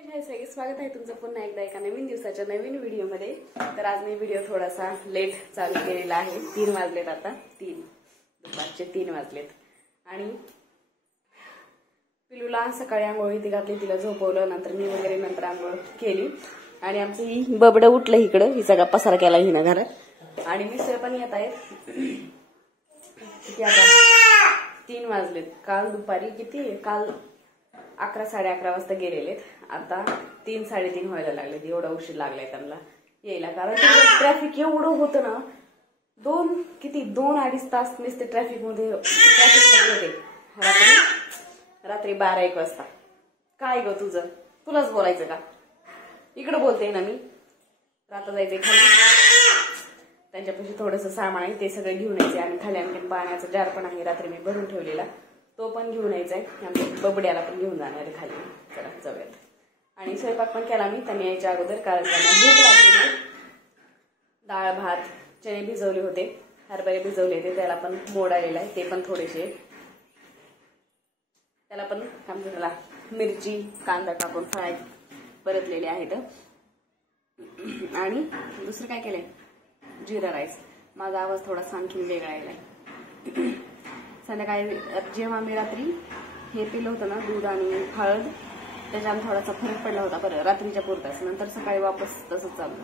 सगळे स्वागत आहे तुमचं पुन्हा एकदा एका नवीन दिवसाच्या नवीन व्हिडिओमध्ये। तर आज मी व्हिडिओ थोडासा लेट चालू केलेला आहे। 3 वाजलेत आता, दुपारचे 3 वाजलेत आणि पिलूला सकाळी आंघोळ ती घातली, तिला झोपवलं, नंतर मी वगैरे नंतर आंघोळ केली आणि आमचं ही बबडं उठलं इकडं, ही सगळा पसारा केला हिनं घरात आणि मिसळ पण येत आहेत। किती आता 3 वाजलेत, काल दुपारी किती काल 11 साडे11 वाजता गेलेलेत, आता 3 साडेतीन व्हायला लागलेत। एवढा उशीर लागलाय त्यांना यायला, कारण ट्रॅफिक एवढं होतं ना, 2-2.5 तास नुसते ट्रॅफिक मध्ये होते रात्री 12-1 वाजता। काय ग तुझं, तुलाच बोलायचं का? इकडं बोलते ना मी। आता जायचंय खाली, त्यांच्यापाशी थोडंसं सामान आहे ते सगळं घेऊन यायचंय आणि खाली आणखी पाण्याचा जार पण आहे, रात्री मी भरून ठेवलेला, तो पण घेऊन यायचाय। आमच्या बबड्याला पण घेऊन जाणार आहे खाली, चला जाऊयात। आणि स्वयंपाक पण केला मी त्यांनी यायच्या अगोदर, कारण त्यांना भूक लागली। डाळ भात, चणे भिजवले होते, हरभरे भिजवले होते, त्याला पण मोड आलेला आहे, ते पण थोडेसे त्याला पण त्याला मिरची कांदा टाकून फ्राय परतलेले आहेत। आणि दुसरं काय केलंय, जिरा राईस। माझा आवाज थोडासा आणखी वेगळा आलाय। संध्याकाळी जेव्हा मी रात्री हे पिलं होतं ना, दूध आणि हळद, त्याच्याने थोडासा फरक पडला होता बरं रात्रीच्या पुरताच, नंतर सकाळी वापस तसंच चालू।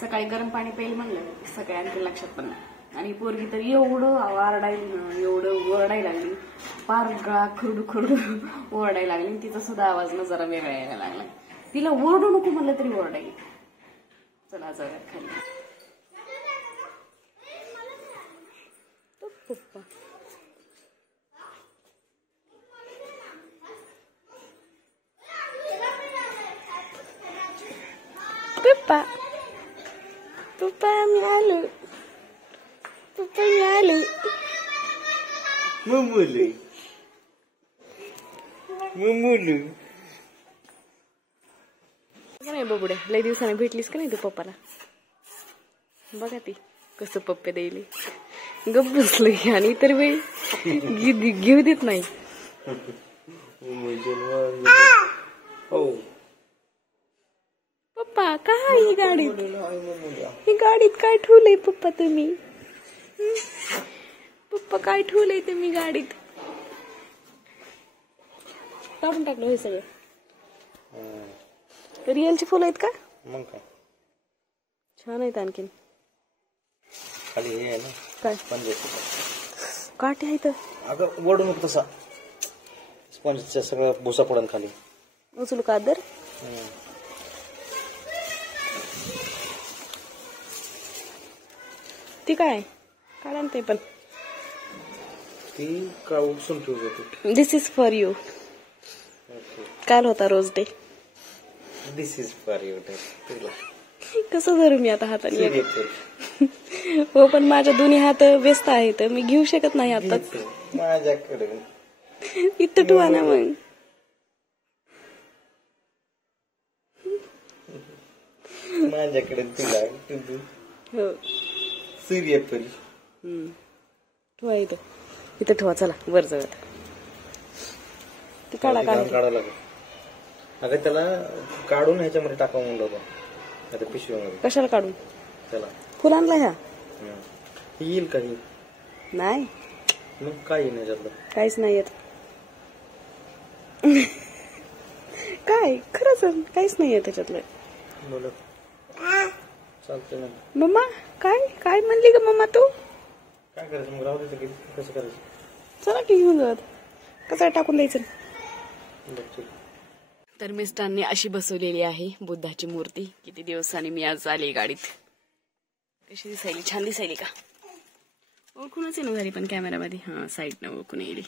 सकाळी गरम पाणी प्यायला म्हणलं, सकाळी आणखी लक्षात पण नाही। आणि पोरगी तर एवढं ओरडायला लागली, पार गळा खरडू ओरडायला लागली, तिचा सुद्धा आवाज ना जरा वेगळा यायला लागला। तिला ओरडू नको म्हणलं तरी ओरडायली। चला जाऊया खाली। पप्पा पप्पा पप्पा मी आलो, पप्पा मी आलो। मुमुलू नाही बबड्या, लय दिवसाने भेटलीस का नाही तू पप्पाला? बघा ती कसं पप्पे द्यायले, गप बसलोय आणि इतर वेळी घेऊ देत नाही। पप्पा काय ही गाडीत काय ठेवलंय पप्पा तुम्ही? पप्पा काय ठेवलंय तुम्ही गाडीत? काढून टाकलं हे सगळं? रिअलची फुलं आहेत का? मग काय छान आहेत। आणखीन खाली हे आहे ना काय काटे आहेत? अगं वडू नको तसा, स्पंजच्या सगळं भुसा पडन खाली। उचलू का दर? ती काय काढा ते पण, ती का उचलून ठेवली होती। This is for you. काल होता rose day, this is for you day. तुला कसं धरू मी आता हाताने? हो पण माझ्या दोन्ही हात व्यस्त आहेत, मी घेऊ शकत नाही आताच। माझ्याकडे इथं ठेवा ना मग। माझ्याकडे तुला हो सूर्यफूल ठेवा इथं ठेवा। चला वर जाऊयात। ती काढायला लागेल। अगं त्याला काढून ह्याच्यामध्ये टाकावं म्हणलं होतं, आता पिशवीमध्ये। कशाला काढून? त्याला फुल आणला ह्या येईल काही नाही, मग काय येईल ह्याच्यातलं? काहीच नाही येत। काय खरंच काहीच नाही येत त्याच्यातलं? बोल चालतंय ना मम्मा। काय म्हणली ग मम्मा तू? काय करायचं मग? राहू दे, कसं करायचं? चला की घेऊन जात, कसं टाकून द्यायचं? तर मिस्टरांनी अशी बसवलेली आहे बुद्धाची मूर्ती। किती दिवसांनी मी आज आली गाडीत। कशी दिसायली? छान दिसायली का? ओळखूनच आहे ना झाली पण कॅमेरामध्ये, हा साईडनं ओळखून येईल।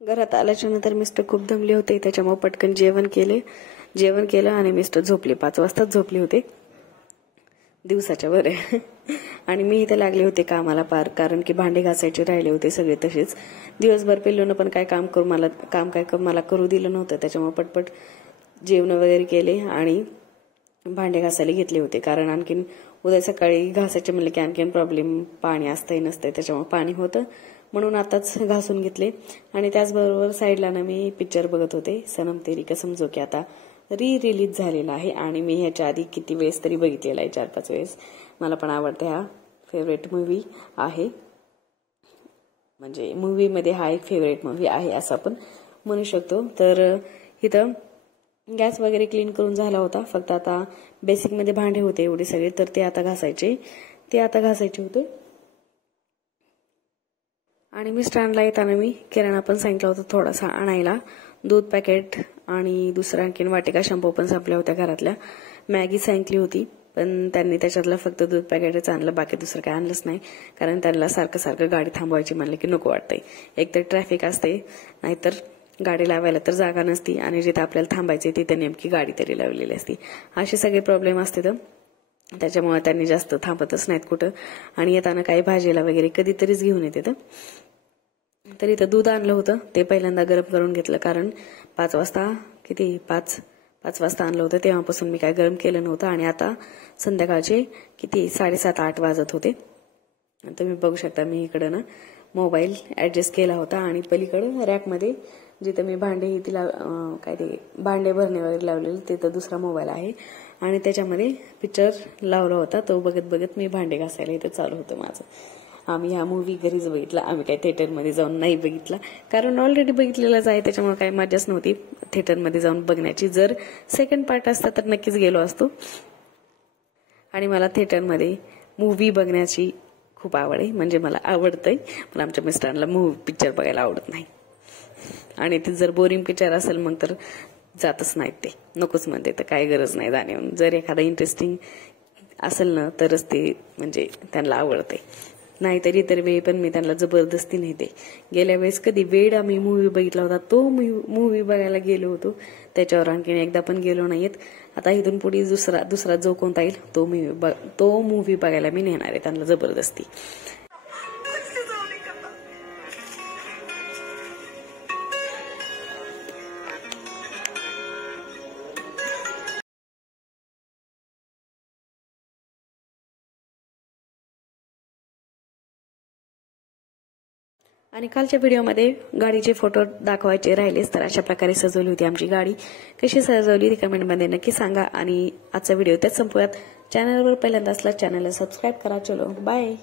घरात आल्याच्या नंतर मिस्टर खूप दमले होते, त्याच्यामुळे पटकन जेवण केलं आणि मिस्टर झोपले। 5 वाजताच झोपले होते दिवसाच्या वर। आणि मी इथे लागले होते कामाला पार, कारण की भांडे घासायचे राहिले होते सगळे तसेच। दिवसभर पिल्लून पण काय काम मला करू दिलं नव्हतं, त्याच्यामुळे पटपट जेवण वगैरे केले आणि भांडे घासायला घेतले होते, कारण आणखीन उद्या सकाळी घासायचे म्हणले की आणखीन प्रॉब्लेम, पाणी असतंय नसतंय, त्याच्यामुळे पाणी होतं म्हणून आताच घासून घेतले. आणि त्याचबरोबर साईडला ना मी पिक्चर बघत होते, सनम तेरी कसम, जो की आता रिलीज झालेला आहे आणि मी ह्याच्या आधी किती वेळेस तरी बघितलेला आहे, 4-5 वेळेस. मला पण आवडते, हा फेवरेट मूवी आहे, म्हणजे मूवीमध्ये हा एक फेवरेट मूवी आहे असं आपण म्हणू शकतो. तर इथं गॅस वगैरे क्लीन करून झाला होता, फक्त आता बेसिकमध्ये भांडे होते एवढे सगळे, तर ते आता घासायचे होते. आणि मिस्टरांना येताना मी किराणा पण सांगितलं होतं थोडासा आणायला, दूध पॅकेट आणि दुसरा आणखीन वाटिका शॅम्पू पण संपल्या होत्या घरातल्या. मॅगी सांगितली होती, पण त्यांनी त्याच्यातलं फक्त दूध पॅकेटच आणलं, बाकी दुसरं काय आणलंच नाही. कारण त्यांना सारखं गाडी थांबवायची म्हणलं की नको वाटतंय. एक तर ट्रॅफिक असते, नाहीतर गाडी लावायला तर जागा नसती, आणि जिथे आपल्याला थांबायचे तिथे नेमकी गाडी तरी लावलेली असती. असे सगळे प्रॉब्लेम असते, तर त्याच्यामुळे त्यांनी जास्त थांबतच नाहीत कुठं. आणि येताना काही भाजीला वगैरे कधीतरीच घेऊन येते. तर इथं दूध आणलं होतं, ते पहिल्यांदा गरम करून घेतलं, कारण 5 वाजता आणलं होतं, तेव्हापासून मी काय गरम केलं नव्हतं. आणि आता संध्याकाळचे 7:30-8 वाजत होते. तुम्ही बघू शकता मी इकडं ना मोबाईल ऍडजस्ट केला होता, आणि पलीकडे रॅकमध्ये जिथं मी भांडे भांडे भरणे वगैरे लावलेले तिथं दुसरा मोबाईल आहे, आणि त्याच्यामध्ये पिक्चर लावला होता. तो बघत मी भांडे घासायला इथं चालू होतं माझं. आम्ही हा मूवी घरीच बघितला, आम्ही काही थिएटरमध्ये जाऊन नाही बघितला, कारण ऑलरेडी बघितलेलाच आहे, त्याच्यामुळे काही मजाच नव्हती थिएटरमध्ये जाऊन बघण्याची. जर सेकंड पार्ट असता तर नक्कीच गेलो असतो. आणि मला थिएटरमध्ये मूवी बघण्याची खूप आवड आहे, म्हणजे मला आवडतंय, पण आमच्या मिस्टरांना पिक्चर बघायला आवडत नाही. आणि ते जर बोरिंग पिक्चर असेल मग तर जातच नाहीत, ते नकोच म्हणते, तर काही गरज नाही जाणे. जर एखादा इंटरेस्टिंग असेल ना तरच ते म्हणजे त्यांना आवडते, नाहीतरी इतर वेळी पण मी त्यांना जबरदस्ती नेते. गेल्या वेळेस कधी वेड आम्ही मूवी बघितला होता, तो मूवी बघायला गेलो होतो, त्याच्यावर आणखीन एकदा पण गेलो नाहीयेत. आता इथून पुढे दुसरा जो कोणता येईल तो मूवी बघायला मी नेणार आहे त्यांना जबरदस्ती. आणि कालच्या व्हिडिओमध्ये गाडीचे फोटो दाखवायचे राहिलेच, तर अशा प्रकारे सजवली होती आमची गाडी. कशी सजवली ती कमेंटमध्ये नक्की सांगा. आणि आजचा व्हिडिओ त्याच संपूयात. चॅनलवर पहिल्यांदा असला चॅनलला सबस्क्राईब करा. चलो बाय.